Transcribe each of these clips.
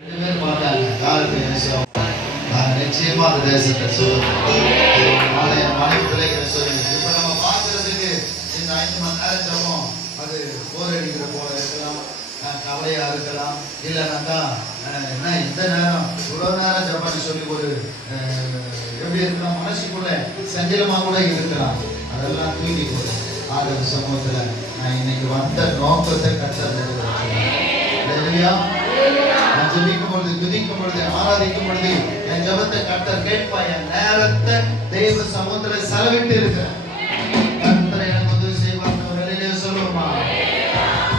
2 பேர் பார்த்தாங்க. யாருக்கு தேசம்? நிச்சயமா அந்த தேசத்தை சொல்லுங்க. என் மனைவி பிள்ளைகளை சொல்லுங்க. இப்ப நம்ம பார்க்கறதுக்கு இந்த 5 மணி நேரம் ஜபம் அது போர் அடிக்கிற போல இருக்கலாம், கவலையா இருக்கலாம். இல்லைனாக்கா என்ன இந்த நேரம் இவ்வளவு நேரம் ஜபம்னு சொல்லி ஒரு எப்படி இருக்கலாம், மனசுக்குள்ள சஞ்சலமா கூட இருக்கலாம். அதெல்லாம் தூக்கி போடு. ஆண்டவர் சமூகத்துல நான் இன்னைக்கு வந்த நோக்கத்தை கட்டளையிடுறேன். நான் ஜெபிக்கும் பொழுது, துதிக்கும் பொழுது, ஆராதிக்கும் பொழுது என் ஜெபத்தை கர்த்தர் கேட்பா. என் நேரத்தை தெய்வ சமூகத்துல செலவிட்டு இருக்கிறேன். கர்த்தர் எனக்கு உதவி செய்வார். வெளியிலே சொல்லுவோமா,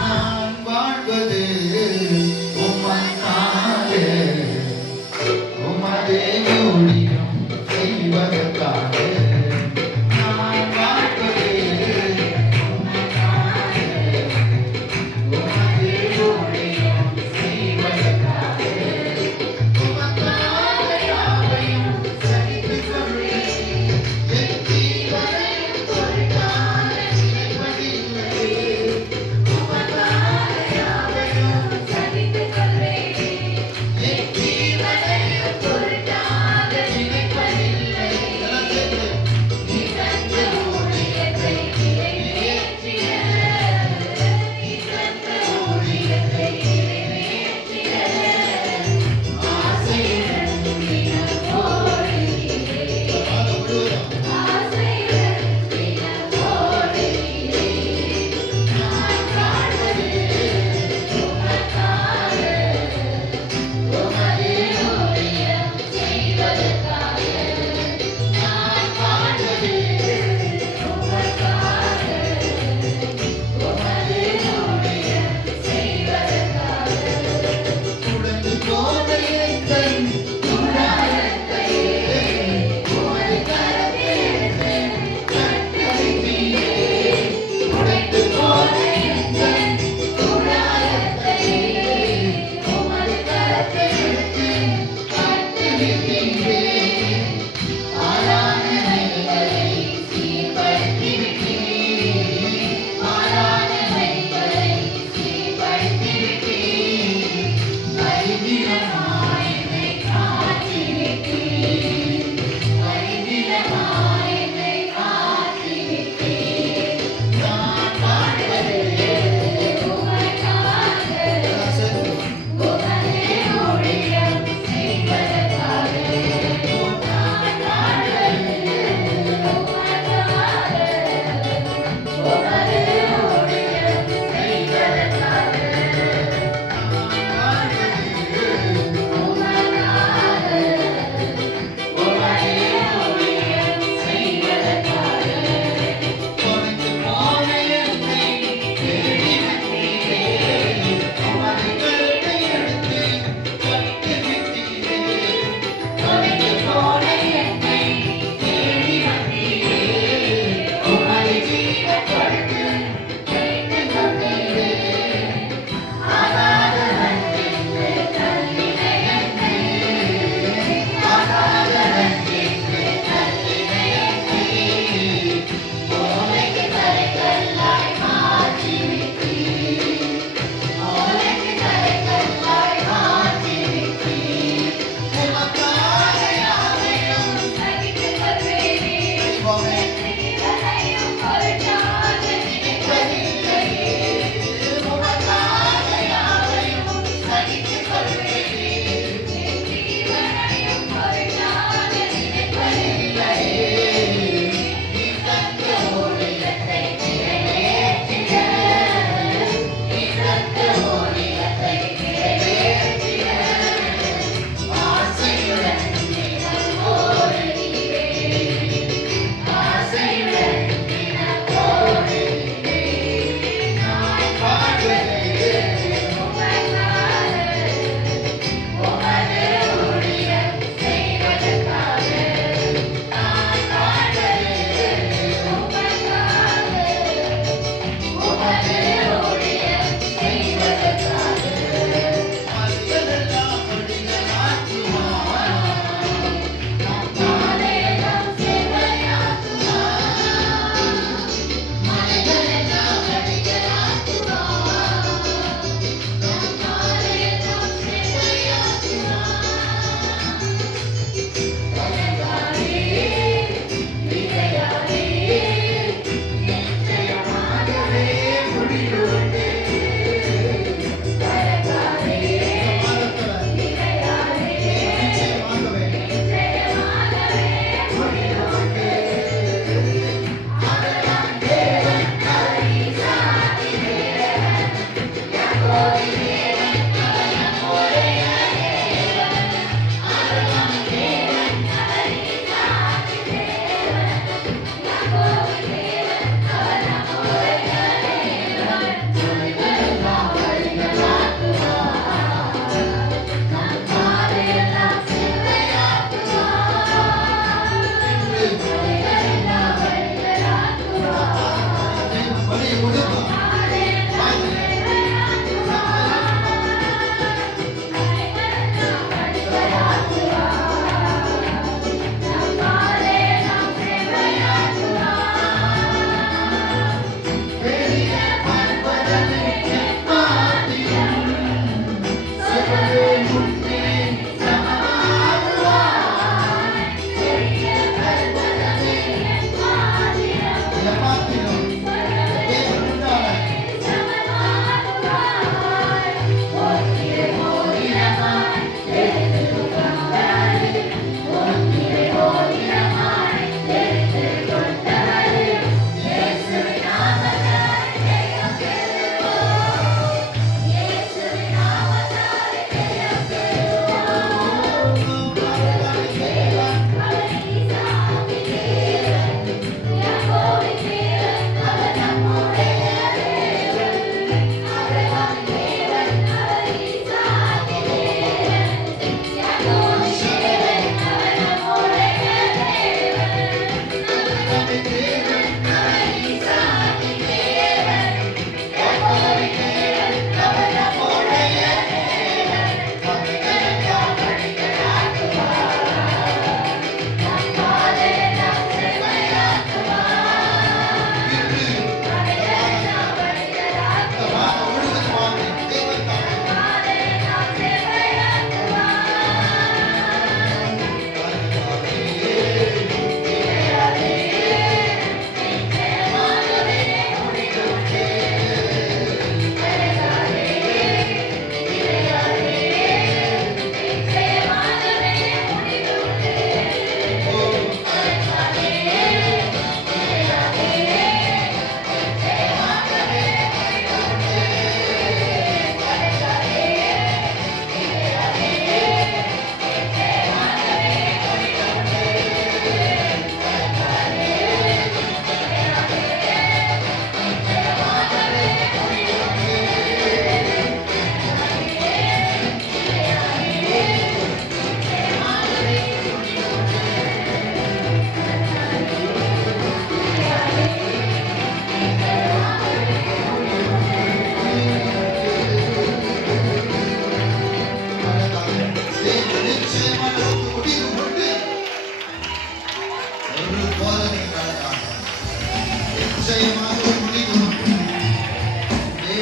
நான் வாழ்வது உமக்காக, உமதே ஊழியம் செய்வதற்காக.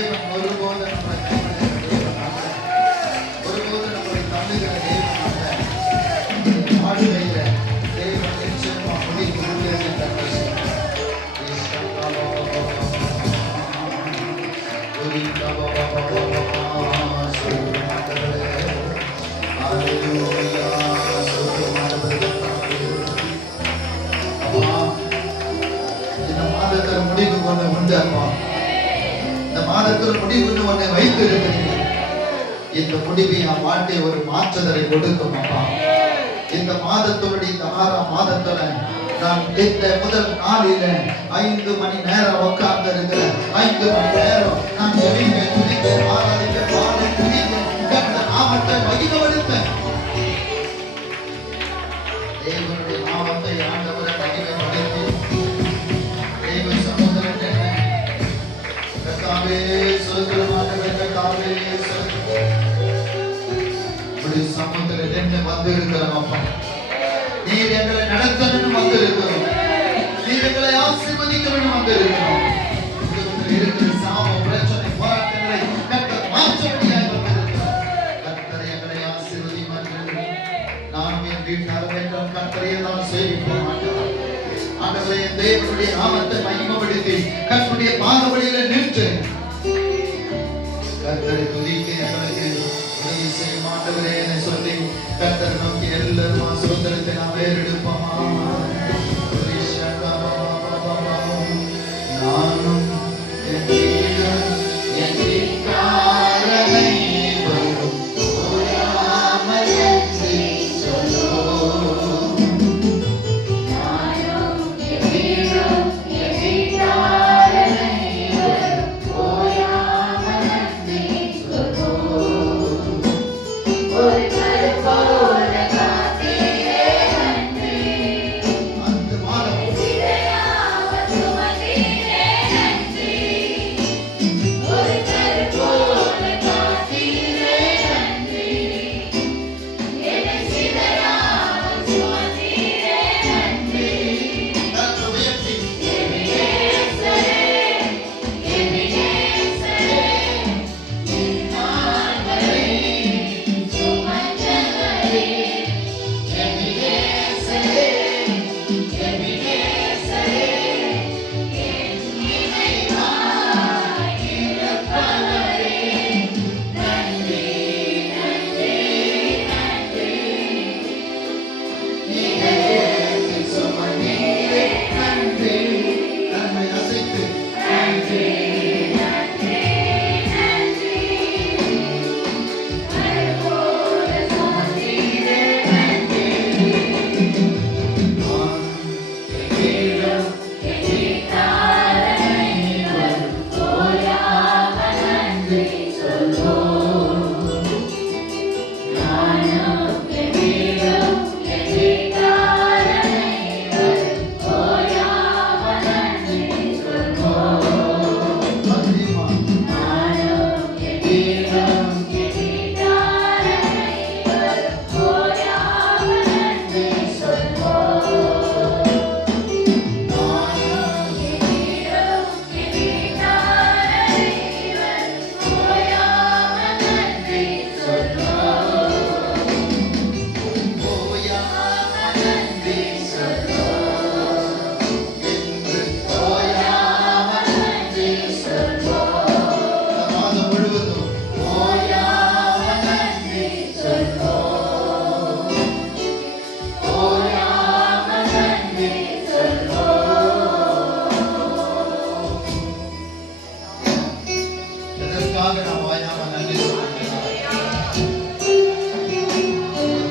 தேவன் ஒருபோதும் நம்மளை கைவிடுகிறவராக, ஒருபோதும் நம்மளை தள்ளுகிற தேவன் அல்ல. வாழ்க்கையில தேவன் நிச்சயமா முடிவு கொடுக்கிறது என்ற முடிவு கொண்டு உண்டு அப்பா. இந்த மாதத்தில் முடிவு கொண்டு உன்னை வைத்து இருக்கிறீங்க. இந்த முடிவு என் வாழ்க்கை ஒரு மாற்றுதலை கொடுக்கும் அப்பா. இந்த மாதத்தோடைய இந்த 6ஆம் மாதத்துல நான் இந்த முதல் நாளில 5 மணி நேரம் உட்கார்ந்து இருக்கிறேன். 5 மணி நேரம் நான் ஜெபிக்க, துதிக்க, ஆராதிக்க, பாட, துதிக்க, கர்த்தருடைய நாமத்தை மகிமைப்படுத்த, தேவனுடைய நாமத்தை ஆண்டவரை மகிமைப்படுத்தி தேவ சமூகத்தில் கர்த்தாவே சுதந்திரமாக கர்த்தாவே உடைய சமூகத்தில் நின்று வந்து இருக்கிறோம் அப்பா. நீர் எங்களை நடத்தணும் வந்து இருக்கிறோம். நீர் எங்களை ஆசீர்வதிக்கணும் வந்து இருக்கிறோம். இருக்கிற சாபம், பிரச்சனை, போராட்டங்களை கர்த்தர் மாற்றபடியாக வந்திருக்கிறார். கர்த்தரை எங்களை ஆசீர்வதிப்பார்கள். நானும் என் வீட்டாரும் என்றால் கர்த்தரையே தான் சேவிப்போம். ஆண்டவரே, தேவனுடைய நாமத்தை மகிமைப்படுத்தி கர்த்தருடைய பாதவழியில நின்று கர்த்தரை துதிக்க எங்களுக்கு உதவி செய்யும் ஆண்டவரே என சொல்லி கர்த்தரை நோக்கி எல்லாரும் சுதந்திரத்தை நாம் ஏறெடுப்போம். நானும் என் வீடும் என் வீட்டாரனை வரும் ஓயாமல் நன்றி சொல்லுவோம். நானும் என் வீடும் என் வீட்டாரனை வரும் ஓயாமல் நன்றி சொல்லுவோம். ஒரு கருப்போல காத்தீரே நன்றி. அந்த மாதம்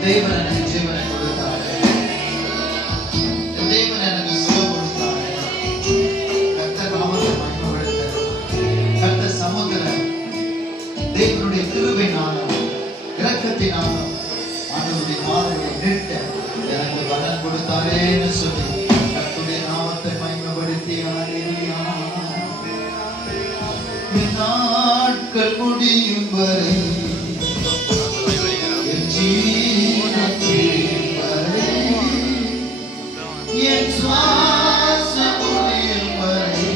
தேவன் எனக்கு ஜீவனை கொடுத்தாரு. தேவன் எனக்கு சுகம் கொடுத்தாரு. கர்த்தர் நாமத்தை மகிமைப்படுத்த, கர்த்தர் சமூகத்தில் தேவனுடைய கிருபையினாலும் இரக்கத்தினாலும் ஆண்டவருடைய பாதையை நிறுத்த எனக்கு பலன் கொடுத்தாரேன்னு சொல்லி கர்த்தருடைய நாமத்தை மகிமைப்படுத்தி நாட்கள் முடியும் வரை சுவாச முடியும் வரை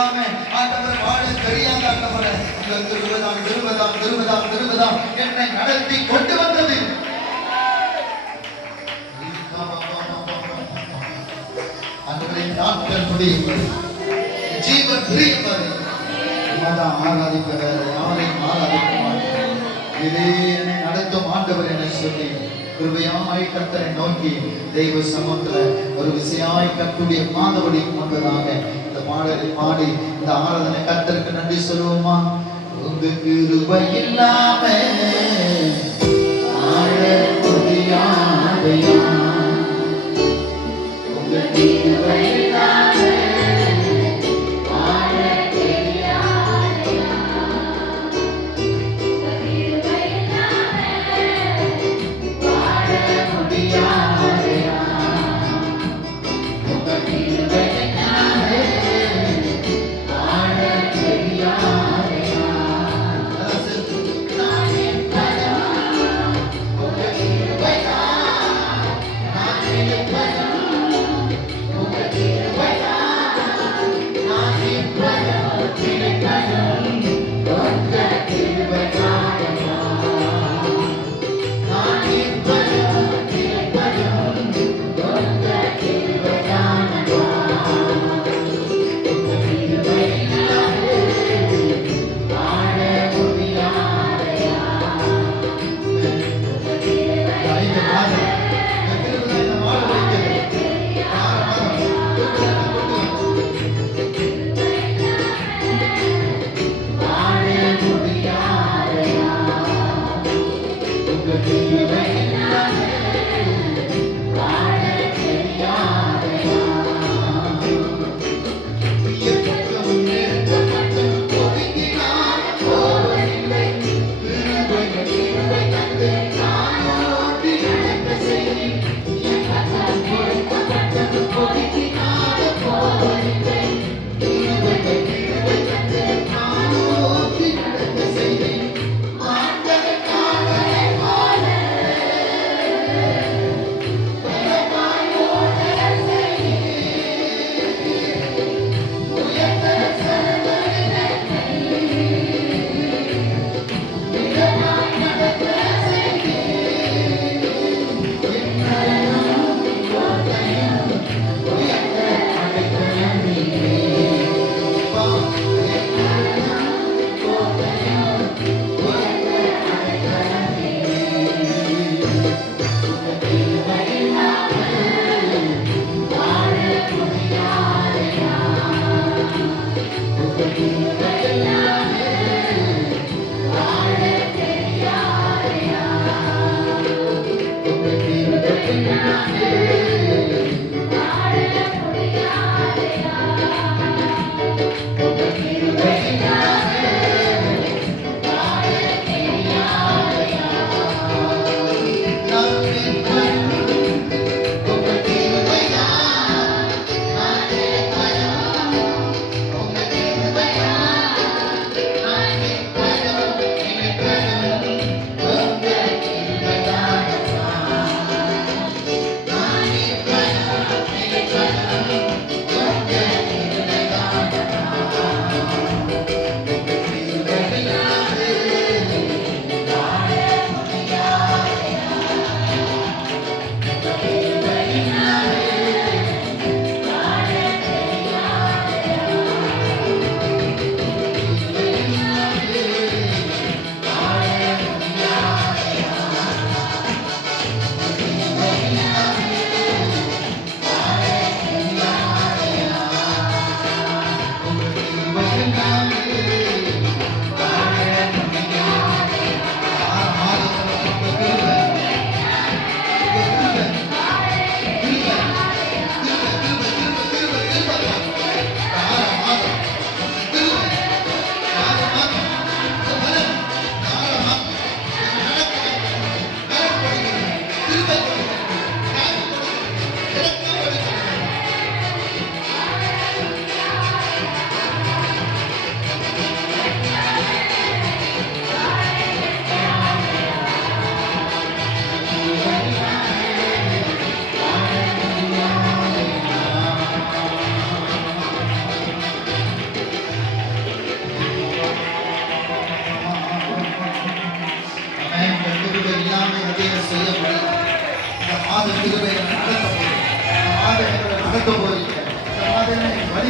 இல்லாம ஆண்டவர் வாழ தெரியாத ஆண்டவரை உங்க கிருபைதான் கிருபைதான் கிருபைதான் கிருபைதான் என்னை நடத்தி கொண்டு வந்தது. ஆண்டவரே நாட்கள் முடியும் ஜீவன் பிரியும் வரை ஆராதிப்பவர் யாரையும் ஆராதிக்க மாட்டார். இதே என்னை நடத்தும் ஆண்டவர் என சொல்லி கிருபையாய் கர்த்தரை நோக்கி தெய்வ சமூகத்துல ஒரு விசையாய் கர்த்தருடைய பாதவடி முன்பதாக இந்த பாடலை பாடி இந்த ஆராதனை கர்த்தருக்கு நன்றி சொல்லுவோமா? உங்க கிருபை இல்லாம ஆழ முடியாதையா, உங்க கிருபை இல்லாம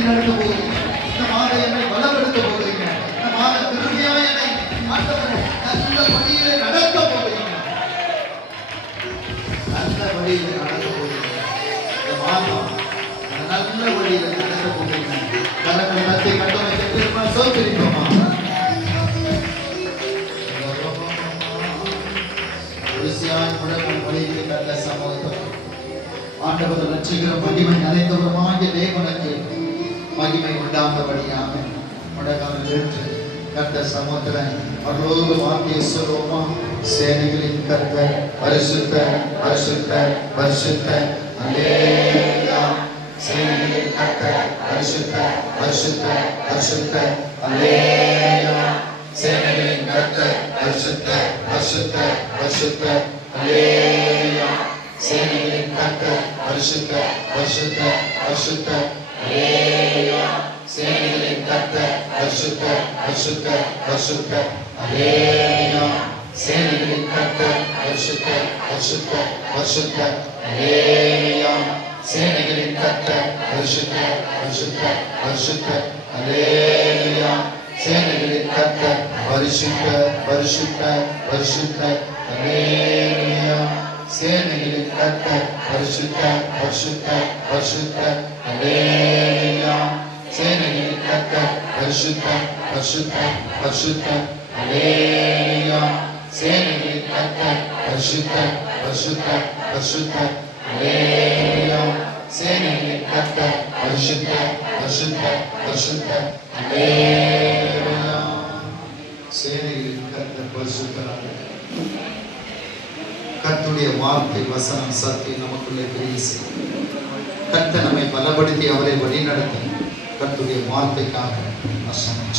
நடத்த போகிறீங்க. இந்த மாதம் என்னை பலப்படுத்த போகிறீங்க. இந்த மாதம் திரும்பியா என்னை ஆண்டவரே நல்ல வழியிலே நடத்த போகிறீங்க. நல்ல வழியிலே நடத்த போகிறீங்க. இந்த மாதம் நல்ல வழியிலே நடத்த போகிறீங்க. கரங்களை தட்டி கட்டளை திரும்ப சோதரிப்போமா. நல்ல சமூகத்தில் ஆண்டவர் ரட்சிக்கிற மகிமை நிறைந்தவருமாகிய தேவனுக்கு மகிமை உண்டாந்தபடியாக முடக்காமல் கர்த்தர் சமூகத்தில் அவர்களோடு வாக்கிய சொல்லுவோமா. சேனைகளின் கர்த்தர் பரிசுத்த பரிசுத்த பரிசுத்த அல்லேலூயா. சேனைகளின் கர்த்தர் பரிசுத்த பரிசுத்த பரிசுத்த அல்லேலூயா. சேனைகளின் கர்த்தர் பரிசுத்த பரிசுத்த பரிசுத்த அல்லேலூயா. சேனைகளின் கர்த்தர் பரிசுத்த பரிசுத்த பரிசுத்த அல்லேலூயா. சேனைகளின் கர்த்தர் பரிசுத்த பரிசுத்த பரிசுத்த அல்லேலூயா. சேனைகளின் கர்த்தர் பரிசுத்த பரிசுத்த பரிசுத்த அல்லேலூயா. சேனைகளின் கர்த்தர் பரிசுத்த பரிசுத்த பரிசுத்த அல்லேலூயா. சேனைகளின் கர்த்தர் பரிசுத்த பரிசுத்த பரிசுத்த அல்லேலூயா. சேனைகளின் கர்த்தர் பரிசுத்த பரிசுத்த பரிசுத்த அல்லேலூயா. சேனைகளின் கர்த்தர் பரிசுத்த பரிசுத்த பரிசுத்த அல்லேலூயா. சேனைகளின் கர்த்தர் பரிசுத்த பரிசுத்த பரிசுத்த அல்லேலூயா. சேனைகளின் கர்த்தர் பரிசுத்த பரிசுத்த பரிசுத்த அல்லேலூயா. சேனைகளின் கர்த்தர் பரிசுத்தராக கர்த்தருடைய வார்த்தை வசனம் சத்தியம் நமக்குள்ளே கிரியை செய்யும். கர்த்தர் நம்மை பலப்படுத்தி அவரை வழிநடத்தி கர்த்தருடைய வார்த்தைக்காக வசனம்